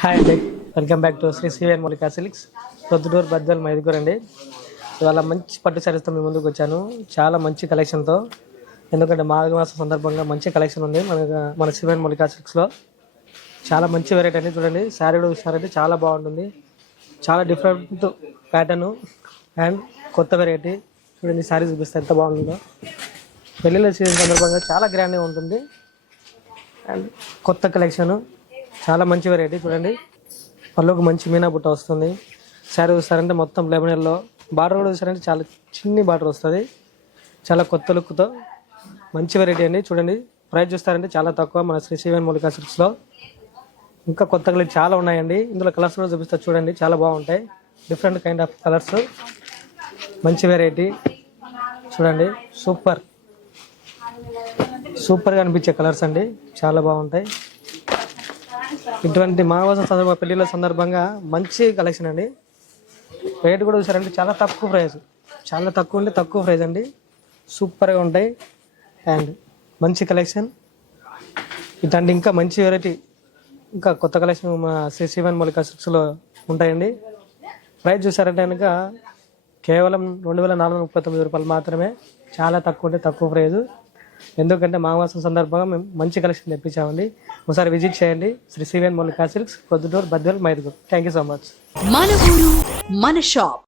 Hi అండి, welcome back to Shri CVN Maulika silks, Proddatur బద్దల్ మైదుగురు అండి. ఇవాళ మంచి పట్టు శారీస్తో మీ ముందుకు వచ్చాను, చాలా మంచి కలెక్షన్తో. ఎందుకంటే మాఘమాసం సందర్భంగా మంచి కలెక్షన్ ఉంది మన సివిఎన్ మౌలికా సిల్క్స్లో. చాలా మంచి వెరైటీ అండి. చూడండి, శారీ కూడా చూసారంటే చాలా బాగుంటుంది. చాలా డిఫరెంట్ ప్యాటర్ను అండ్ కొత్త వెరైటీ. చూడండి, శారీ చూపిస్తే ఎంత బాగుంటుందో. పెళ్ళిళ్ళ సీజన్ సందర్భంగా చాలా గ్రాండ్గా ఉంటుంది అండ్ కొత్త కలెక్షను, చాలా మంచి వెరైటీ. చూడండి, పళ్ళుకు మంచి మీనా బుట్ట వస్తుంది. శారీ చూస్తారంటే మొత్తం లెమనెల్లో, బార్డర్ కూడా చూసారంటే చాలా చిన్ని బార్డర్ వస్తుంది. చాలా కొత్త లుక్తో మంచి వెరైటీ అండి. చూడండి, ప్రైస్ చూస్తారంటే చాలా తక్కువ మన శ్రీ సివిఎన్ మౌలికా సిల్క్స్లో. ఇంకా కొత్త కలర్ చాలా ఉన్నాయండి. ఇందులో కలర్స్ కూడా చూపిస్తా, చూడండి, చాలా బాగుంటాయి. డిఫరెంట్ కైండ్ ఆఫ్ కలర్స్, మంచి వెరైటీ. చూడండి, సూపర్గా అనిపించే కలర్స్ అండి, చాలా బాగుంటాయి. ఇటువంటి మాఘమాసం పెళ్లిళ్ళ సందర్భంగా మంచి కలెక్షన్ అండి. రేట్ కూడా చూసారంటే చాలా తక్కువ ప్రైస్, చాలా తక్కువ ఉంటే తక్కువ ప్రైస్ అండి. సూపర్గా ఉంటాయి అండ్ మంచి కలెక్షన్. ఇట్లాంటి ఇంకా మంచి వెరైటీ, ఇంకా కొత్త కలెక్షన్ మా శ్రీ సివిఎన్ మౌలికా సిల్క్స్లో ఉంటాయండి. ప్రైస్ చూసారంటే కనుక కేవలం 2439 రూపాయలు మాత్రమే. చాలా తక్కువ ఉంటే తక్కువ ప్రైజు. ఎందుకంటే మాఘమాసం సందర్భంగా మేము మంచి కలెక్షన్ తెప్పించామండి. ఒకసారి విజిట్ చేయండి, శ్రీ సివిఎన్ మౌలికా సిల్క్స్, ప్రొద్దుటూరు బద్దల్ మైదుగురు. Thank you so much. మన ఊరు మన షాప్.